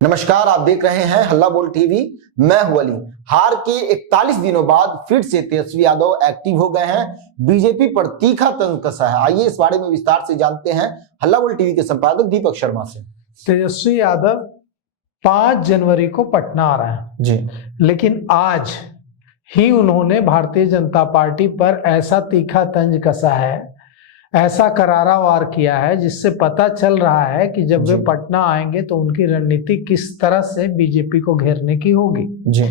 नमस्कार, आप देख रहे हैं हल्ला बोल टीवी। मैं हूं अली। हार के 41 दिनों बाद फिर से तेजस्वी यादव एक्टिव हो गए हैं। बीजेपी पर तीखा तंज कसा है। आइए इस बारे में विस्तार से जानते हैं हल्ला बोल टीवी के संपादक दीपक शर्मा से। तेजस्वी यादव 5 जनवरी को पटना आ रहे हैं जी, लेकिन आज ही उन्होंने भारतीय जनता पार्टी पर ऐसा तीखा तंज कसा है, ऐसा करारा वार किया है, जिससे पता चल रहा है कि जब वे पटना आएंगे तो उनकी रणनीति किस तरह से बीजेपी को घेरने की होगी। जी।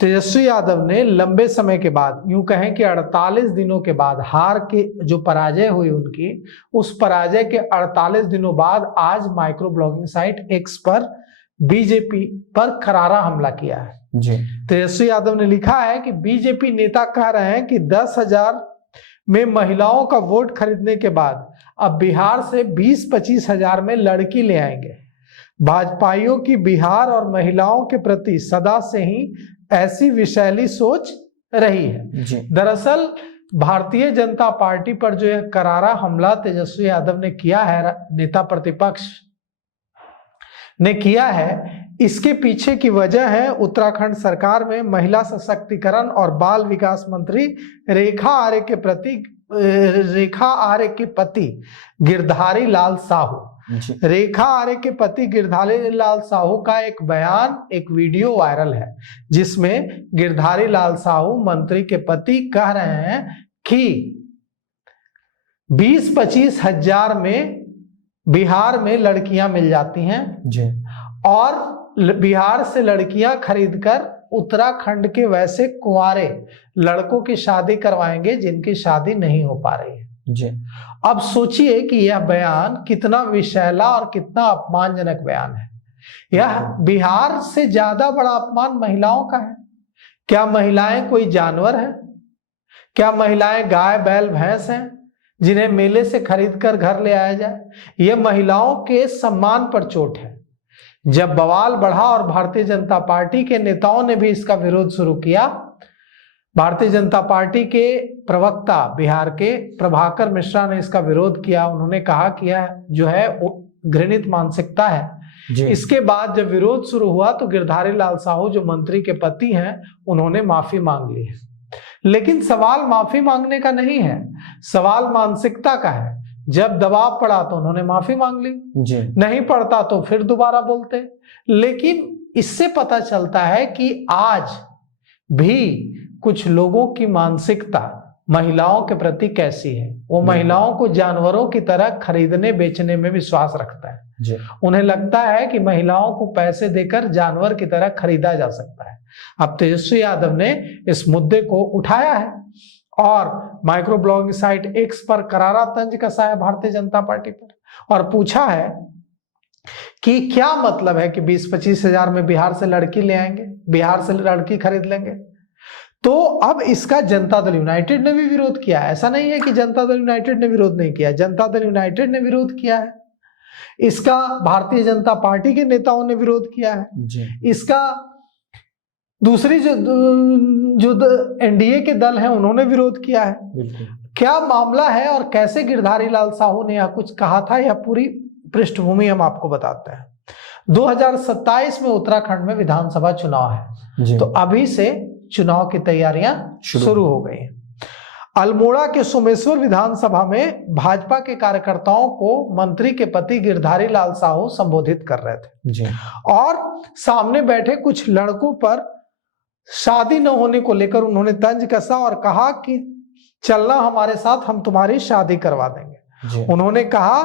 तेजस्वी यादव ने लंबे समय के बाद, यूं कहें कि 48 दिनों के बाद, हार के जो पराजय हुई उनकी, उस पराजय के 48 दिनों बाद आज माइक्रो ब्लॉगिंग साइट एक्स पर बीजेपी पर करारा हमला किया है। जी। तेजस्वी यादव ने लिखा है कि बीजेपी नेता कह रहे हैं कि 10,000 में महिलाओं का वोट खरीदने के बाद अब बिहार से 20-25 हजार में लड़की ले आएंगे। भाजपाइयों की बिहार और महिलाओं के प्रति सदा से ही ऐसी विशैली सोच रही है। दरअसल भारतीय जनता पार्टी पर जो यह करारा हमला तेजस्वी यादव ने किया है, नेता प्रतिपक्ष ने किया है, इसके पीछे की वजह है उत्तराखंड सरकार में महिला सशक्तिकरण और बाल विकास मंत्री रेखा आर्य के पति गिरधारी लाल साहू। रेखा आर्य के पति गिरधारी लाल साहू का एक बयान, एक वीडियो वायरल है, जिसमें गिरधारी लाल साहू मंत्री के पति कह रहे हैं कि 20-25 हजार में बिहार में लड़कियां मिल जाती हैं जी, और बिहार से लड़कियां खरीदकर उत्तराखंड के वैसे कुंवारे लड़कों की शादी करवाएंगे जिनकी शादी नहीं हो पा रही है। जी। अब सोचिए कि यह बयान कितना विशैला और कितना अपमानजनक बयान है। यह बिहार से ज्यादा बड़ा अपमान महिलाओं का है। क्या महिलाएं कोई जानवर है? क्या महिलाएं गाय बैल भैंस हैं जिन्हें मेले से खरीद कर घर ले आया जाए? यह महिलाओं के सम्मान पर चोट है। जब बवाल बढ़ा और भारतीय जनता पार्टी के नेताओं ने भी इसका विरोध शुरू किया, भारतीय जनता पार्टी के प्रवक्ता बिहार के प्रभाकर मिश्रा ने इसका विरोध किया। उन्होंने कहा कि यह जो है घृणित मानसिकता है। इसके बाद जब विरोध शुरू हुआ तो गिरधारी लाल साहू, जो मंत्री के पति हैं, उन्होंने माफी मांग ली है। लेकिन सवाल माफी मांगने का नहीं है, सवाल मानसिकता का है। जब दबाव पड़ा तो उन्होंने माफी मांग ली, नहीं पड़ता तो फिर दोबारा बोलते। लेकिन इससे पता चलता है कि आज भी कुछ लोगों की मानसिकता महिलाओं के प्रति कैसी है। वो महिलाओं को जानवरों की तरह खरीदने बेचने में विश्वास रखता है। उन्हें लगता है कि महिलाओं को पैसे देकर जानवर की तरह खरीदा जा सकता है। अब तेजस्वी यादव ने इस मुद्दे को उठाया है और माइक्रो ब्लॉगिंग साइट एक्स पर करारा तंज कसा है भारतीय जनता पार्टी पर, और पूछा है कि क्या मतलब है कि 20-25 हजार में बिहार से लड़की ले आएंगे, बिहार से लड़की खरीद लेंगे। तो अब इसका जनता दल यूनाइटेड ने भी विरोध किया। ऐसा नहीं है कि जनता दल यूनाइटेड ने विरोध नहीं किया, जनता दल यूनाइटेड ने विरोध किया है। इसका भारतीय जनता पार्टी के नेताओं ने विरोध किया है। इसका दूसरी जो एनडीए के दल हैं उन्होंने विरोध किया है। क्या मामला है और कैसे गिरधारी लाल साहू ने यह कुछ कहा था, यह पूरी पृष्ठभूमि हम आपको बताते हैं। 2027 में उत्तराखंड में विधानसभा चुनाव है, तो अभी से चुनाव की तैयारियां शुरू हो गई हैं। अल्मोड़ा के सोमेश्वर विधानसभा में भाजपा के कार्यकर्ताओं को मंत्री के पति गिरधारी लाल साहू संबोधित कर रहे थे और सामने बैठे कुछ लड़कों पर शादी न होने को लेकर उन्होंने तंज कसा और कहा कि चलना हमारे साथ, हम तुम्हारी शादी करवा देंगे। उन्होंने कहा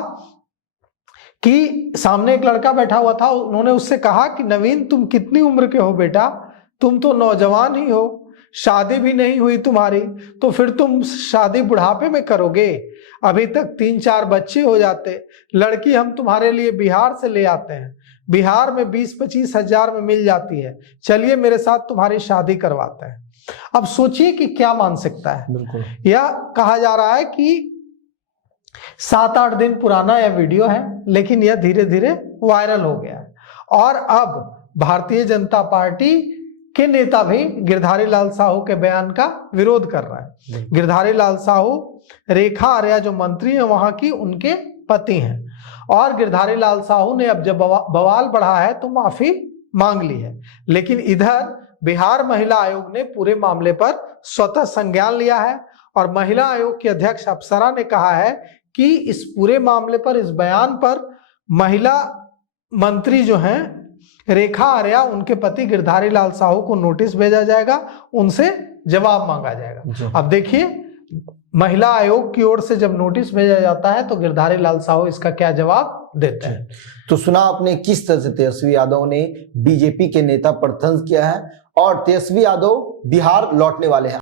कि सामने एक लड़का बैठा हुआ था, उन्होंने उससे कहा कि नवीन, तुम कितनी उम्र के हो बेटा? तुम तो नौजवान ही हो, शादी भी नहीं हुई तुम्हारी, तो फिर तुम शादी बुढ़ापे में करोगे? अभी तक 3-4 बच्चे हो जाते। लड़की हम तुम्हारे लिए बिहार से ले आते हैं, बिहार में 20-25 हजार में मिल जाती है, चलिए मेरे साथ तुम्हारी शादी करवाते हैं। अब सोचिए कि क्या मानसिकता है। बिल्कुल। यह कहा जा रहा है कि 7-8 दिन पुराना यह वीडियो है, लेकिन यह धीरे धीरे वायरल हो गया है और अब भारतीय जनता पार्टी के नेता भी गिरधारी लाल साहू के बयान का विरोध कर रहा है। गिरधारी लाल साहू रेखा आर्या जो मंत्री है वहां की, उनके पति हैं। और गिरधारी लाल साहू ने अब जब बवाल बढ़ा है तो माफी मांग ली है। लेकिन इधर बिहार महिला आयोग ने पूरे मामले पर स्वतः संज्ञान लिया है और महिला आयोग की अध्यक्ष अप्सरा ने कहा है कि इस पूरे मामले पर, इस बयान पर महिला मंत्री जो हैं रेखा आर्या, उनके पति गिरधारी लाल साहू को नोटिस भेजा जाएगा, उनसे जवाब मांगा जाएगा। अब देखिए, महिला आयोग की ओर से जब नोटिस भेजा जाता है तो गिरधारी लाल साहू इसका क्या जवाब देते हैं। तो सुना आपने किस तरह से तेजस्वी यादव ने बीजेपी के नेता पर तंज किया है, और तेजस्वी यादव बिहार लौटने वाले हैं।